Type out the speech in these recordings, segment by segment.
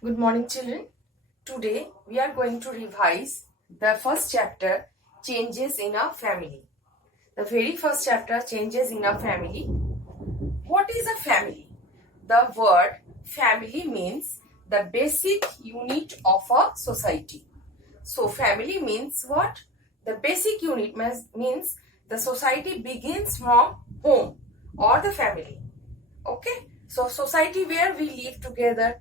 Good morning, children. Today we are going to revise the first chapter, Changes in a Family. The very first chapter, Changes in a Family. What is a family? The word family means the basic unit of a society. So, family means what? The basic unit means the society begins from home or the family. Okay? So, society where we live together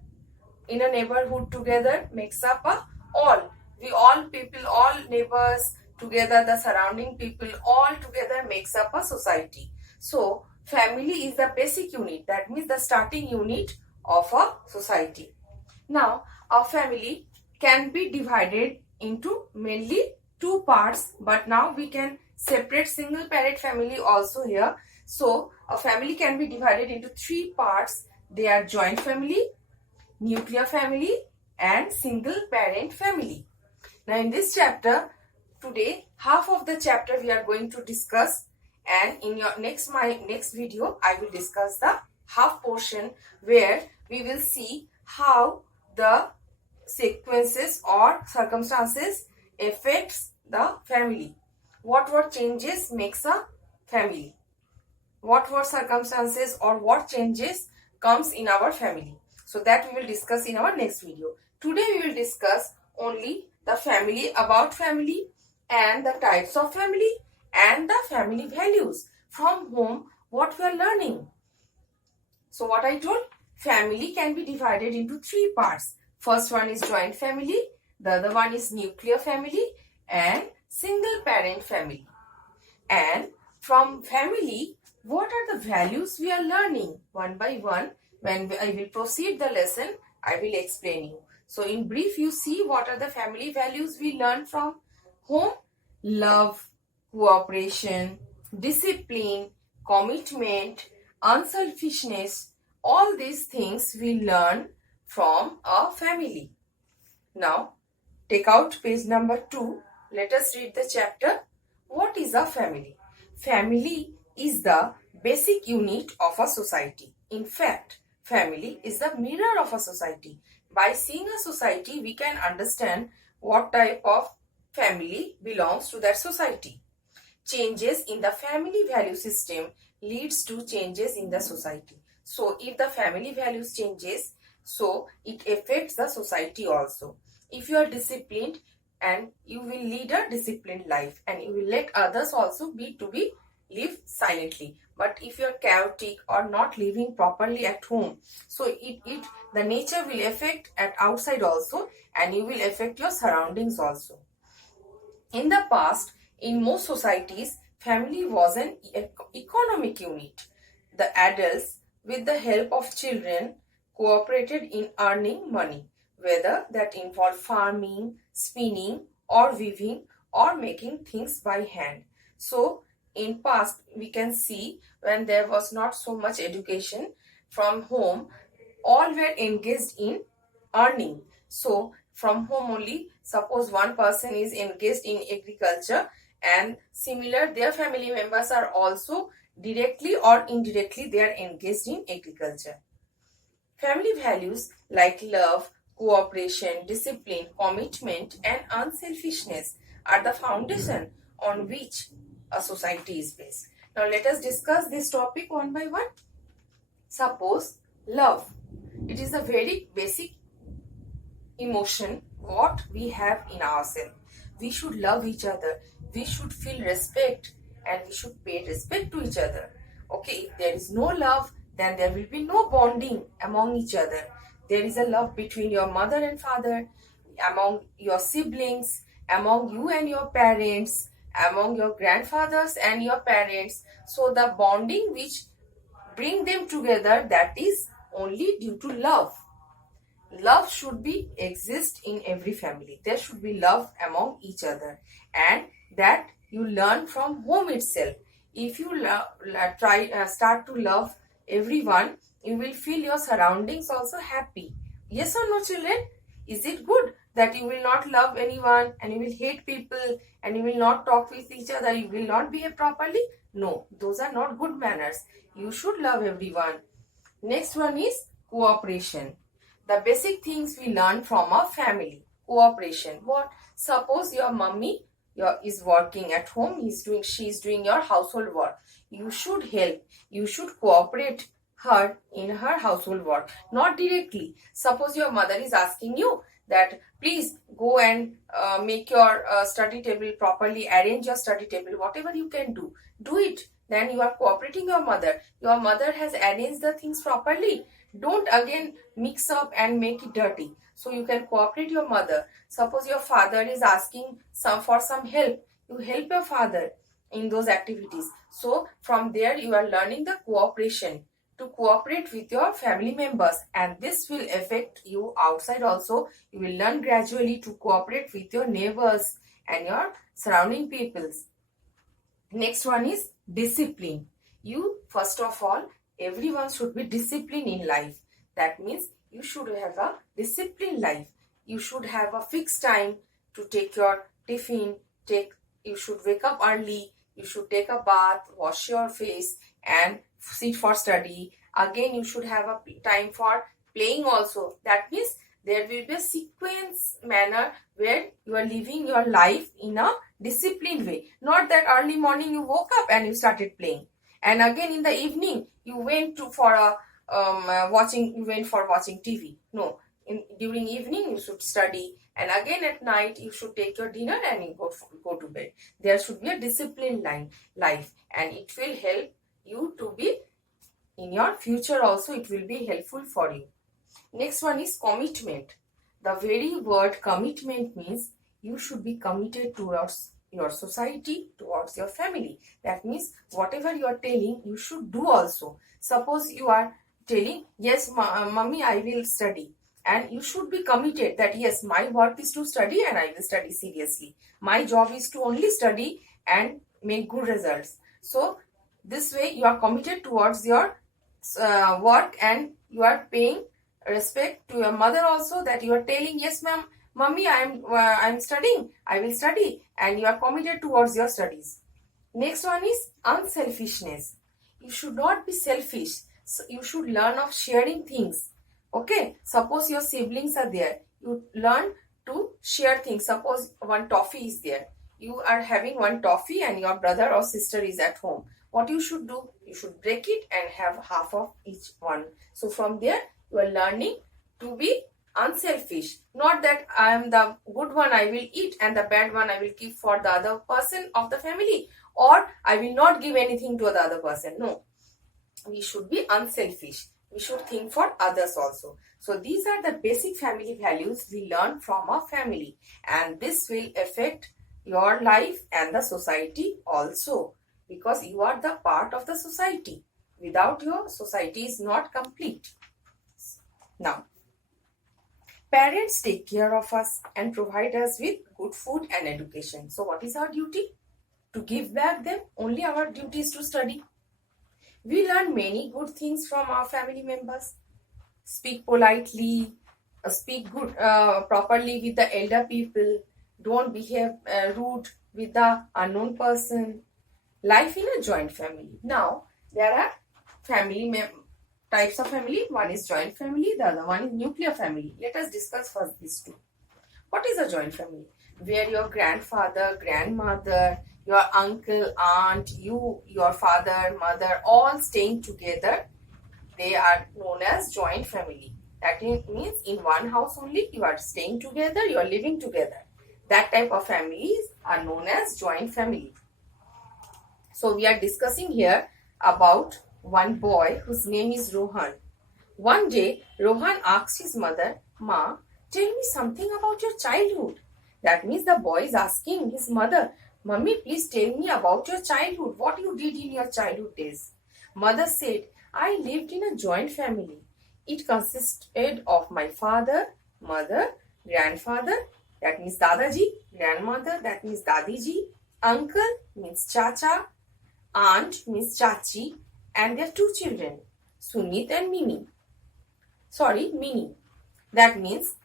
in a neighborhood together makes up a all. We all people, all neighbors together, the surrounding people all together makes up a society. So family is the basic unit, that means the starting unit of a society. Now a family can be divided into mainly two parts, but now we can separate single parent family also here. So a family can be divided into three parts. They are joint family, nuclear family, and single parent family. Now in this chapter, today half of the chapter we are going to discuss, and in my next video I will discuss the half portion where we will see how the sequences or circumstances affects the family. What changes makes a family? What circumstances or what changes comes in our family? So that we will discuss in our next video. Today we will discuss only the family, about family, and the types of family and the family values. From whom what we are learning. So what I told, family can be divided into three parts. First one is joint family, the other one is nuclear family, and single parent family. And from family, what are the values we are learning? One by one, when I will proceed the lesson, I will explain you. So in brief, you see what are the family values we learn from home? Love, cooperation, discipline, commitment, unselfishness, all these things we learn from a family. Now, take out page number 2. Let us read the chapter. What is a family? Family is the basic unit of a society. In fact, family is the mirror of a society. By seeing a society, we can understand what type of family belongs to that society. Changes in the family value system leads to changes in the society. So, if the family values changes, so it affects the society also. If you are disciplined, and you will lead a disciplined life, and you will let others also live silently. But if you are chaotic or not living properly at home, so the nature will affect at outside also, and you will affect your surroundings also. In the past, in most societies, family was an economic unit. The adults, with the help of children, cooperated in earning money, whether that involved farming, spinning, or weaving, or making things by hand. So, in past, we can see when there was not so much education from home, all were engaged in earning. So, from home only, suppose one person is engaged in agriculture, and similar their family members are also directly or indirectly they are engaged in agriculture. Family values like love, cooperation, discipline, commitment, and unselfishness are the foundation on which a society is based. Now let us discuss this topic one by one. Suppose love. It is a very basic emotion what we have in ourselves. We should love each other. We should feel respect, and we should pay respect to each other. Okay, if there is no love, then there will be no bonding among each other. There is a love between your mother and father, among your siblings, among you and your parents, among your grandfathers and your parents. So the bonding which bring them together, that is only due to love. Love should be exist in every family. There should be love among each other, and that you learn from home itself. If you start to love everyone, you will feel your surroundings also happy. Yes or no, children? Is it good that you will not love anyone and you will hate people and you will not talk with each other, you will not behave properly? No, those are not good manners. You should love everyone. Next one is cooperation. the basic things we learn from a family. Cooperation. What? Suppose your mummy is working at home, she is doing your household work. You should help. You should cooperate her in her household work. Not directly. Suppose your mother is asking you that please go and make your study table properly, arrange your study table, whatever you can do, do it. Then you are cooperating your mother. Your mother has arranged the things properly. Don't again mix up and make it dirty. So you can cooperate your mother. Suppose your father is asking for some help. You help your father in those activities. So from there you are learning the cooperation, to cooperate with your family members, and this will affect you outside also. You will learn gradually to cooperate with your neighbors and your surrounding peoples. Next one is discipline. You, first of all, everyone should be disciplined in life. That means you should have a disciplined life. You should have a fixed time to take your tiffin, you should wake up early, you should take a bath, wash your face and sit for study. Again, you should have a time for playing also. That means there will be a sequence manner where you are living your life in a disciplined way. Not that early morning you woke up and you started playing, and again in the evening you went for watching TV. No, during evening you should study, and again at night you should take your dinner and you go to bed. There should be a disciplined life, and it will help you to be in your future also. It will be helpful for you. Next one is commitment. The very word commitment means you should be committed towards your society, towards your family. That means whatever you are telling, you should do also. Suppose you are telling, yes, mummy, I will study. And you should be committed that yes, my work is to study and I will study seriously. My job is to only study and make good results. So this way you are committed towards your work, and you are paying respect to your mother also, that you are telling, yes ma'am, mummy, I'm studying, I will study, and you are committed towards your studies. Next one is unselfishness. You should not be selfish. So you should learn of sharing things. Okay, suppose your siblings are there, you learn to share things. Suppose one toffee is there, you are having one toffee and your brother or sister is at home. What you should do? You should break it and have half of each one. So from there you are learning to be unselfish. Not that I am the good one, I will eat, and the bad one I will keep for the other person of the family, or I will not give anything to the other person. No, we should be unselfish. We should think for others also. So these are the basic family values we learn from our family, and this will affect your life and the society also, because you are the part of the society. Without you, society is not complete. Now, parents take care of us and provide us with good food and education. So what is our duty? To give back them. Only our duty is to study. We learn many good things from our family members. Speak politely, speak good properly with the elder people. Don't behave rude with the unknown person. Life in a joint family. Now, there are types of family. One is joint family, the other one is nuclear family. Let us discuss first these two. What is a joint family? Where your grandfather, grandmother, your uncle, aunt, your father, mother, all staying together. They are known as joint family. That means in one house only you are staying together, you are living together. That type of families are known as joint family. So we are discussing here about one boy whose name is Rohan. One day, Rohan asked his mother, "Ma, tell me something about your childhood." That means the boy is asking his mother, "Mummy, please tell me about your childhood, what you did in your childhood days." Mother said, "I lived in a joint family. It consisted of my father, mother, grandfather, that means Dadaji, grandmother, that means Dadiji, uncle means Chacha, aunt means Chachi, and their two children, Sumit and Mimi. Mini. That means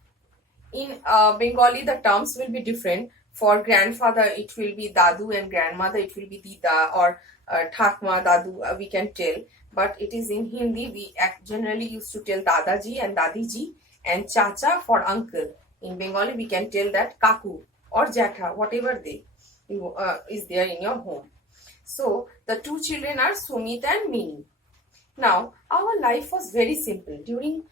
in Bengali the terms will be different. For grandfather it will be Dadu, and grandmother it will be Dida or Thakma, Dadu, we can tell. But it is in Hindi, we generally used to tell Dadaji and Dadiji, and Chacha for uncle. In Bengali, we can tell that Kaku or Jatha, whatever is there in your home. So the two children are Sumit and Mini. Now, our life was very simple. During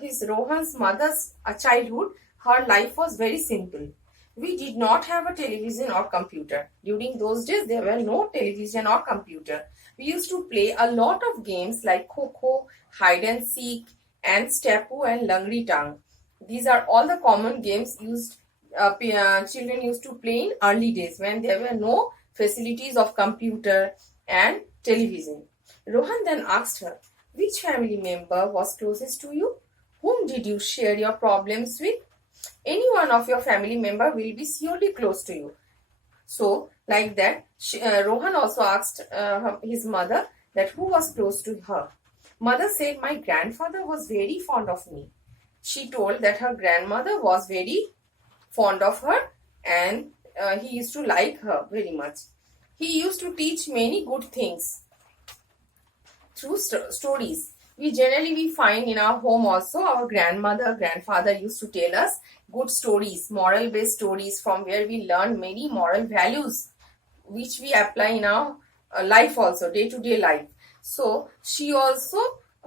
his Rohan's mother's childhood, her life was very simple. We did not have a television or computer. During those days, there were no television or computer. We used to play a lot of games like Kho-Kho, hide and seek, and Stapu and Langri Tang. These are all the common games children used to play in early days when there were no facilities of computer and television. Rohan then asked her, which family member was closest to you? Whom did you share your problems with? Any one of your family member will be surely close to you. So, like that, Rohan also asked his mother that who was close to her. Mother said, my grandfather was very fond of me. She told that her grandmother was very fond of her and he used to like her very much. He used to teach many good things through stories. We find in our home also our grandmother, grandfather used to tell us good stories, moral based stories from where we learn many moral values which we apply in our life also, day to day life. So she also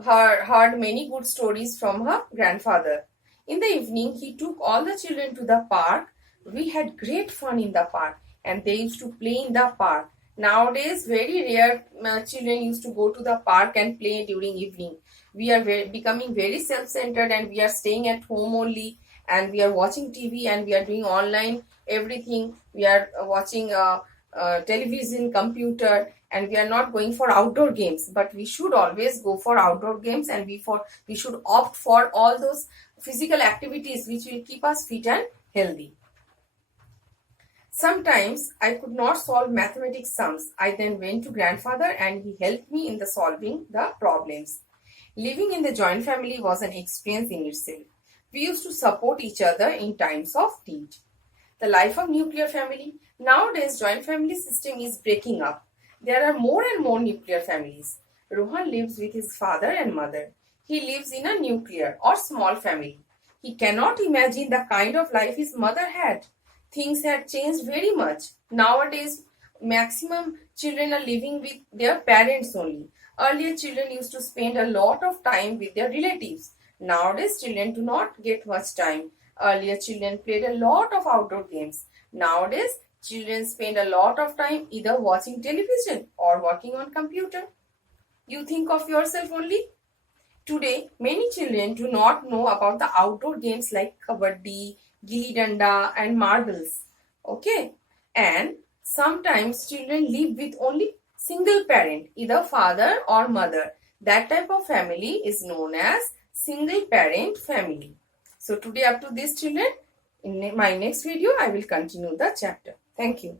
heard many good stories from her grandfather. In the evening, he took all the children to the park. We had great fun in the park and they used to play in the park. Nowadays, very rare children used to go to the park and play during evening. We are becoming very self-centered and we are staying at home only and we are watching TV and we are doing online everything. We are watching television, computer, and we are not going for outdoor games. But we should always go for outdoor games and we should opt for all those physical activities which will keep us fit and healthy. Sometimes I could not solve mathematics sums. I then went to grandfather and he helped me in the solving the problems. Living in the joint family was an experience in itself. We used to support each other in times of need. The life of nuclear family. Nowadays, joint family system is breaking up. There are more and more nuclear families. Rohan lives with his father and mother. He lives in a nuclear or small family. He cannot imagine the kind of life his mother had. Things had changed very much. Nowadays, maximum children are living with their parents only. Earlier, children used to spend a lot of time with their relatives. Nowadays, children do not get much time. Earlier, children played a lot of outdoor games. Nowadays, children spend a lot of time either watching television or working on computer. You think of yourself only? Today, many children do not know about the outdoor games like kabaddi, gilli danda and marbles. Okay? And sometimes children live with only single parent, either father or mother. That type of family is known as single parent family. So today up to this children, in my next video I will continue the chapter. Thank you.